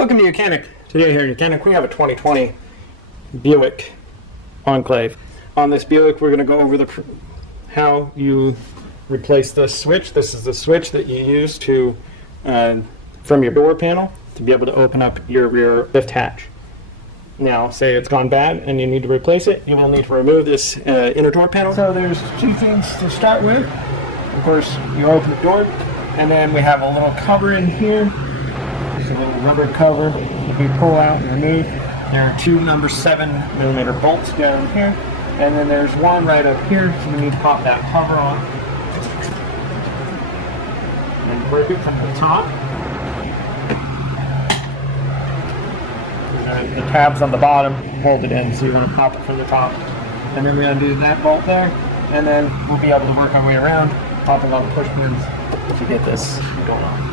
Welcome to YOUCANIC. Today here at YOUCANIC we have a 2020 Buick Enclave. On this Buick we're going to go over how you replace this switch. This is the switch that you use to from your door panel to be able to open up your rear lift hatch. Now say it's gone bad and you need to replace it, you will need to remove this inner door panel. So there's two things to start with. Of course you open the door and then we have a little cover in here. A little rubber cover that we pull out and remove. There are two number 7mm bolts down here, and then there's one right up here, so we need to pop that cover on and work it from the top. The tabs on the bottom hold it in, so you want to pop it from the top, and then we undo that bolt there, and then we'll be able to work our way around, popping all the push pins to get this going on.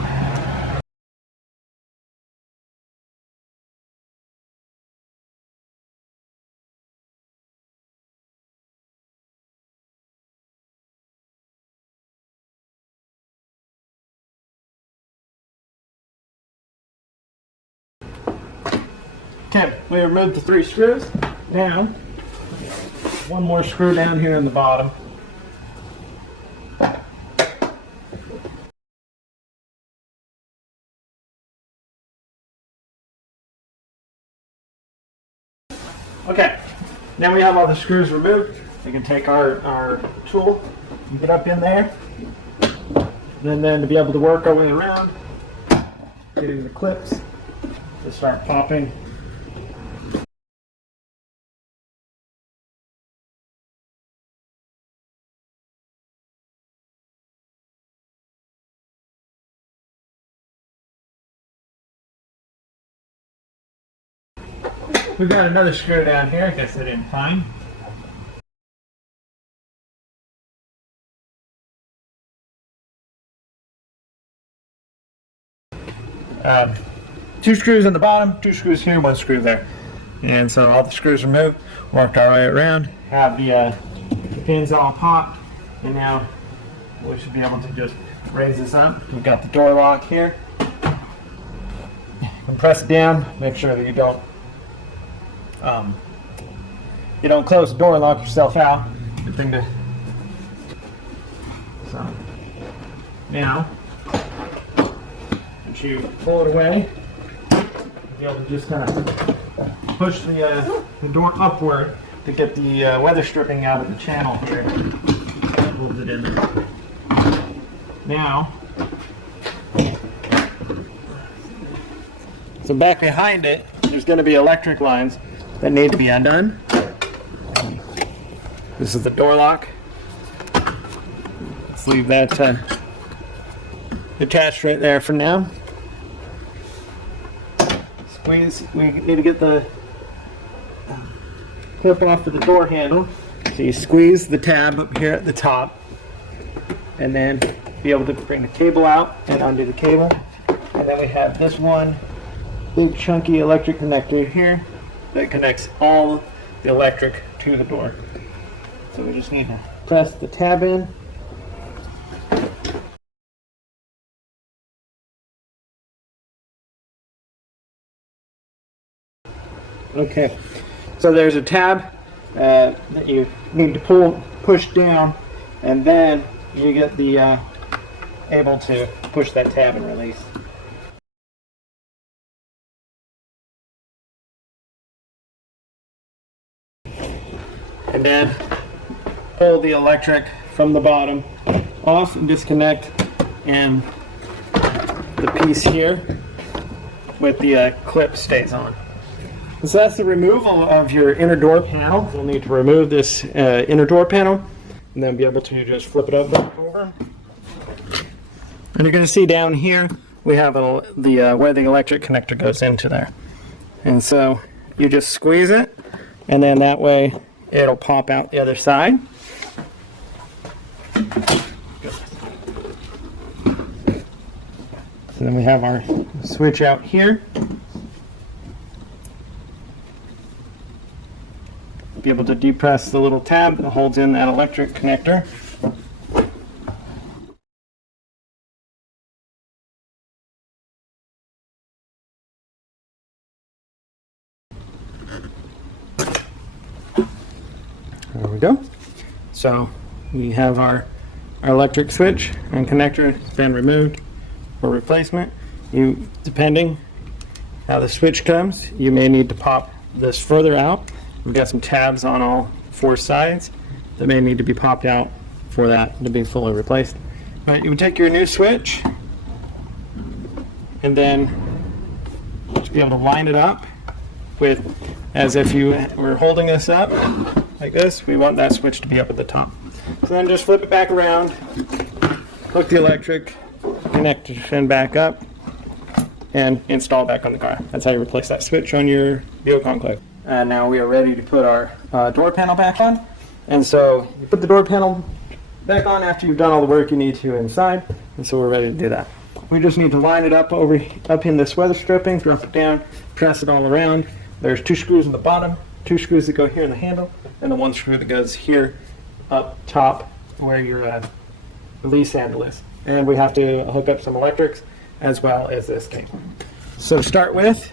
Okay, we removed the 3 screws. Now, one more screw down here in the bottom. Okay, now we have all the screws removed. We can take our tool and get up in there. And then to be able to work our way around, getting the clips to start popping. We've got another screw down here, I guess I didn't find. Two screws in the bottom, 2 screws here, 1 screw there. And so all the screws are moved, worked our way around, have the pins all popped, and now we should be able to just raise this up. We've got the door lock here. You can press it down, make sure that you don't close the door and lock yourself out. Good thing to. So now, once you pull it away, you'll be able to just kind of push the door upward to get the weather stripping out of the channel here. Hold it in there. Now, so back behind it, there's going to be electric lines that need to be undone. This is the door lock. Let's leave that attached right there for now. Squeeze. We need to get the clip off of the door handle. So you squeeze the tab up here at the top, and then be able to bring the cable out and undo the cable. And then we have this one big chunky electric connector here that connects all the electric to the door. So we just need to press the tab in. Okay, so there's a tab that you need to push down, and then you get the able to push that tab and release. And then pull the electric from the bottom off and disconnect, and the piece here with the clip stays on. So that's the removal of your inner door panel. You'll need to remove this inner door panel and then be able to just flip it up back over. And you're going to see down here we have where the electric connector goes into there. And so you just squeeze it, and then that way it'll pop out the other side. And then we have our switch out here. Be able to depress the little tab that holds in that electric connector. There we go. So we have our electric switch and connector has been removed for replacement. Depending how the switch comes, you may need to pop this further out. We've got some tabs on all 4 sides that may need to be popped out for that to be fully replaced. All right, you would take your new switch and then to be able to line it up with, as if you were holding this up like this, we want that switch to be up at the top. So then just flip it back around, hook the electric connection back up, and install back on the car. That's how you replace that switch on your Buick Enclave. And now we are ready to put our door panel back on. And so you put the door panel back on after you've done all the work you need to inside. And so we're ready to do that. We just need to line it up up in this weather stripping, drop it down, press it all around. There's 2 screws in the bottom, 2 screws that go here in the handle, and the 1 screw that goes here up top where your release handle is. And we have to hook up some electrics as well as this cable. So to start with,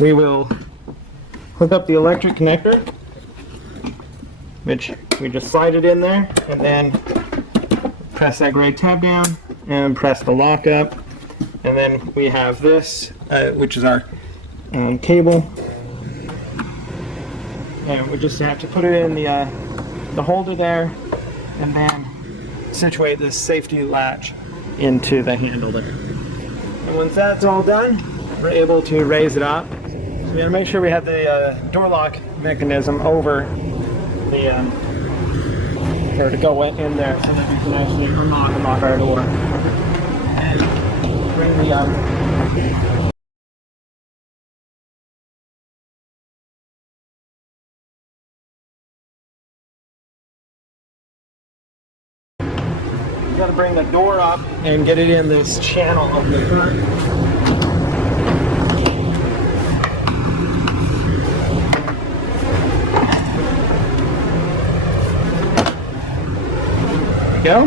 we will hook up the electric connector, which we just slide it in there, and then press that gray tab down and press the lock up. And then we have this, which is our cable, and we just have to put it in the holder there, and then situate this safety latch into the handle there. And once that's all done, we're able to raise it up. So we gotta make sure we have the door lock mechanism over the or to go in there so that we can actually unlock and lock our door. And bring the you got to bring the door up and get it in this channel of the front. There we go.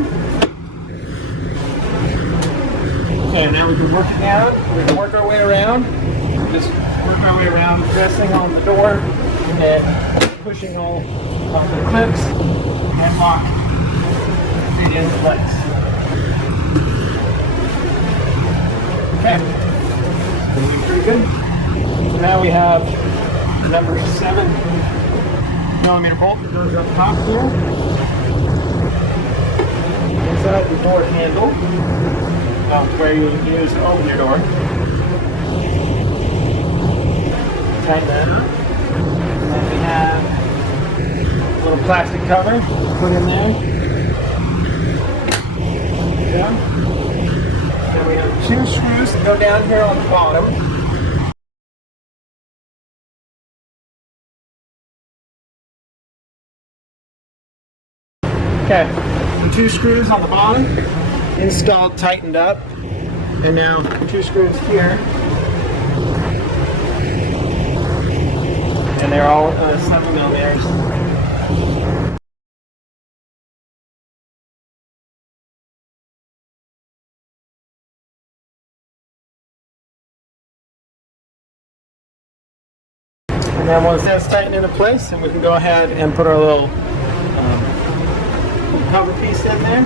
Okay, now we can work it down. We can work our way around. Just work our way around, pressing on the door and pushing all of the clips and lock it in place. Okay, doing pretty good. So now we have the number 7mm bolt that goes up top here. Inside the door handle, where you use to open your door. Tighten that up. And then we have a little plastic cover to put in there. Yeah. Then we have 2 screws that go down here on the bottom. Okay, the 2 screws on the bottom, installed, tightened up, and now 2 screws here, and they're all 7mm. And then once that's tightened into place, then we can go ahead and put our little cover piece in there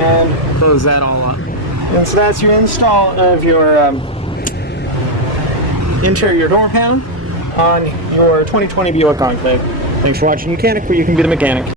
and close that all up. And so that's your install of your interior door panel on your 2020 Buick Enclave. Thanks for watching YOUCANIC, where you can be the mechanic.